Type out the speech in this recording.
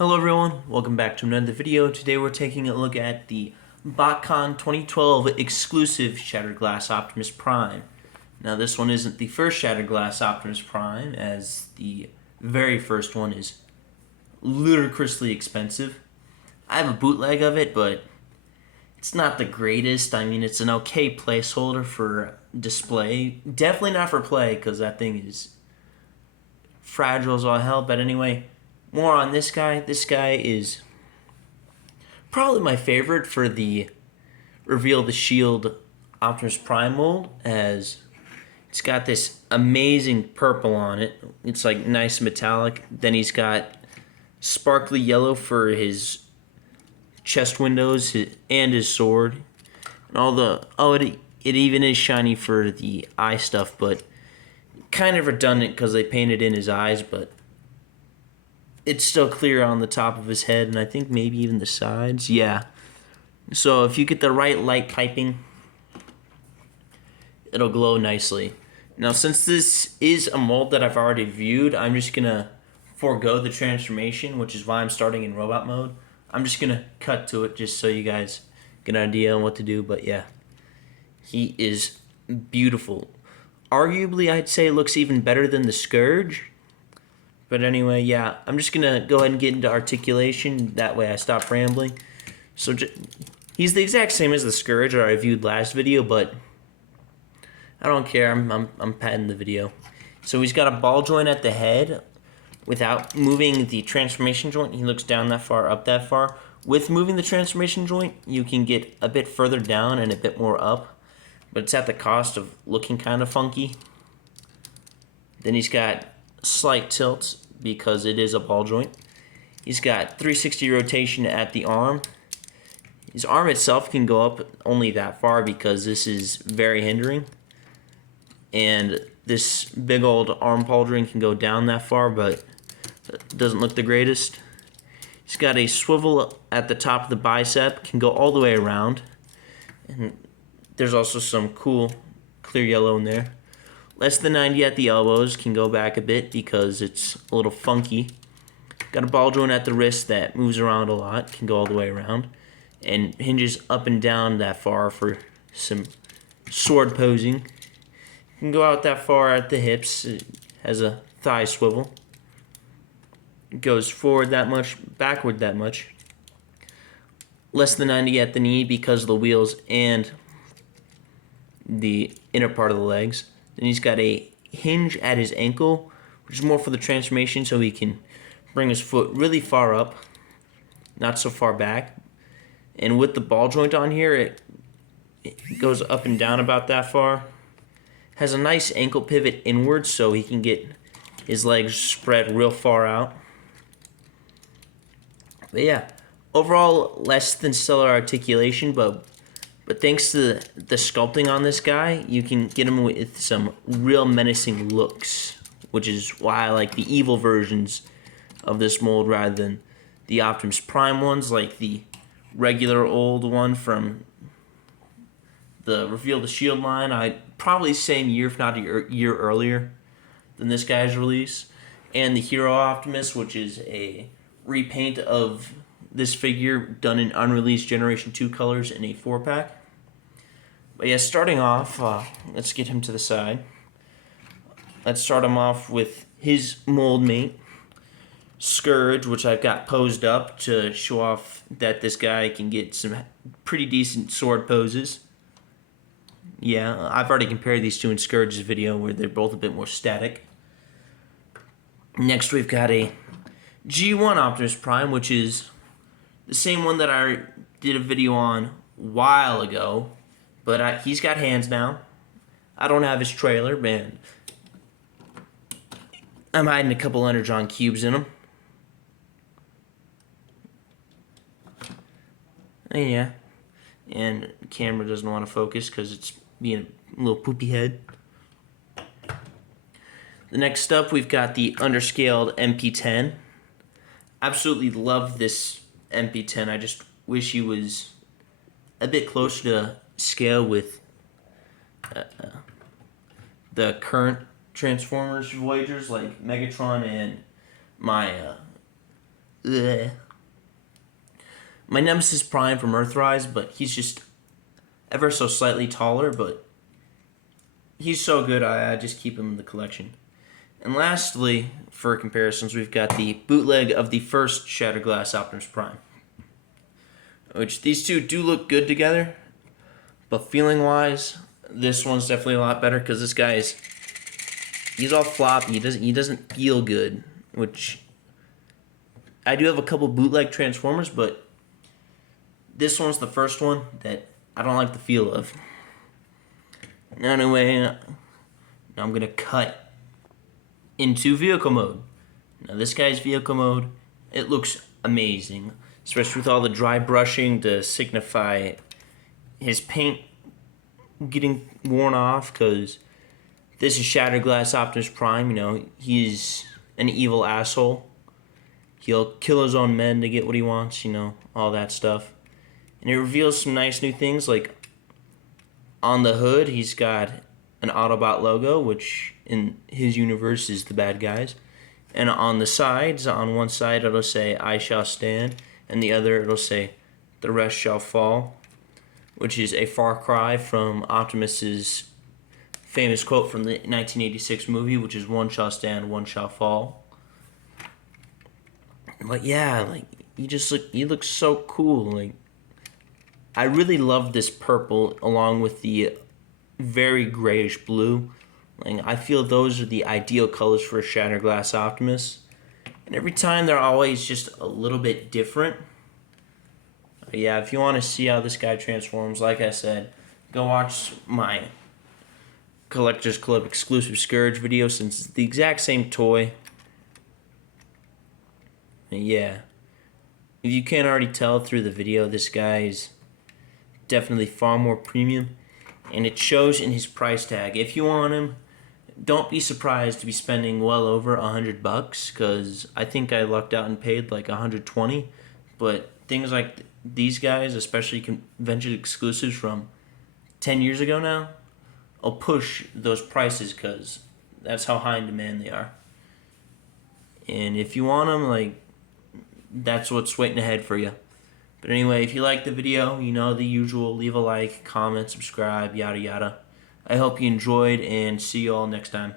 Hello everyone, welcome back to another video. Today we're taking a look at the BotCon 2012 exclusive Shattered Glass Optimus Prime. Now this one isn't the first Shattered Glass Optimus Prime, as the very first one is ludicrously expensive. I have a bootleg of it, but it's not the greatest. I mean, it's an okay placeholder for display. Definitely not for play, because that thing is fragile as all hell, but anyway, more on this guy. This guy is probably my favorite for the Reveal the Shield Optimus Prime mold, as it's got this amazing purple on it. It's like nice metallic. Then he's got sparkly yellow for his chest windows and his sword. And it even is shiny for the eye stuff, but kind of redundant because they painted in his eyes, but it's still clear on the top of his head, and I think maybe even the sides. Yeah. So if you get the right light piping, it'll glow nicely. Now, since this is a mold that I've already viewed, I'm just going to forego the transformation, which is why I'm starting in robot mode. I'm just going to cut to it just so you guys get an idea on what to do. But yeah, he is beautiful. Arguably, I'd say looks even better than the Scourge. But anyway, yeah, I'm just going to go ahead and get into articulation. That way I stop rambling. So he's the exact same as the Scourge that I viewed last video, but I don't care. I'm padding the video. So he's got a ball joint at the head. Without moving the transformation joint, he looks down that far, up that far. With moving the transformation joint, you can get a bit further down and a bit more up, but it's at the cost of looking kind of funky. Then he's got slight tilt because it is a ball joint. He's got 360 rotation at the arm. His arm itself can go up only that far because this is very hindering. And this big old arm pauldron can go down that far, but it doesn't look the greatest. He's got a swivel at the top of the bicep, can go all the way around. And there's also some cool clear yellow in there. Less than 90 at the elbows, can go back a bit because it's a little funky. Got a ball joint at the wrist that moves around a lot, can go all the way around, and hinges up and down that far for some sword posing. Can go out that far at the hips, it has a thigh swivel. It goes forward that much, backward that much. Less than 90 at the knee because of the wheels and the inner part of the legs. Then he's got a hinge at his ankle, which is more for the transformation, so he can bring his foot really far up, not so far back. And with the ball joint on here, it goes up and down about that far. Has a nice ankle pivot inward, so he can get his legs spread real far out. But yeah, overall less than stellar articulation, but thanks to the sculpting on this guy, you can get him with some real menacing looks, which is why I like the evil versions of this mold rather than the Optimus Prime ones, like the regular old one from the Reveal the Shield line. I'd probably same year, if not a year earlier than this guy's release. And the Hero Optimus, which is a repaint of this figure done in unreleased Generation 2 colors in a 4-pack. But yeah, starting off, let's get him to the side. Let's start him off with his mold mate, Scourge, which I've got posed up to show off that this guy can get some pretty decent sword poses. Yeah, I've already compared these two in Scourge's video where they're both a bit more static. Next we've got a G1 Optimus Prime, which is the same one that I did a video on a while ago, but he's got hands now. I don't have his trailer, man. I'm hiding a couple Energon cubes in him. Yeah, and the camera doesn't want to focus because it's being a little poopy head. The next up, we've got the Underscaled Mp10. Absolutely love this Mp10. I just wish he was a bit closer to scale with the current Transformers Voyagers like Megatron and my Ugh. My Nemesis Prime from Earthrise, but he's just ever so slightly taller, but he's so good I just keep him in the collection. And lastly, for comparisons, we've got the bootleg of the first Shattered Glass Optimus Prime, which these two do look good together, but feeling-wise, this one's definitely a lot better because this guy he's all floppy. He doesn't feel good, which I do have a couple bootleg Transformers, but this one's the first one that I don't like the feel of. Anyway, now I'm gonna cut into vehicle mode. Now this guy's vehicle mode, it looks amazing, especially with all the dry brushing to signify his paint getting worn off, because this is Shattered Glass Optimus Prime. You know, he's an evil asshole. He'll kill his own men to get what he wants, you know, all that stuff. And it reveals some nice new things, like on the hood, he's got an Autobot logo, which in his universe is the bad guys. And on the sides, on one side it'll say, "I shall stand," and the other it'll say, "The rest shall fall," which is a far cry from Optimus's famous quote from the 1986 movie, which is, "One shall stand, one shall fall." But yeah, like, he looks so cool. Like, I really love this purple along with the very grayish blue. Like, I feel those are the ideal colors for a Shattered Glass Optimus. And every time they're always just a little bit different. Yeah, if you want to see how this guy transforms, like I said, go watch my Collectors Club exclusive Scourge video, since it's the exact same toy. And yeah, if you can't already tell through the video, this guy is definitely far more premium, and it shows in his price tag. If you want him, don't be surprised to be spending well over $100, because I think I lucked out and paid like $120. But things like these guys, especially convention exclusives from 10 years ago now, will push those prices because that's how high in demand they are. And if you want them, like, that's what's waiting ahead for you. But anyway, if you like the video, you know the usual, leave a like, comment, subscribe, yada yada. I hope you enjoyed, and see you all next time.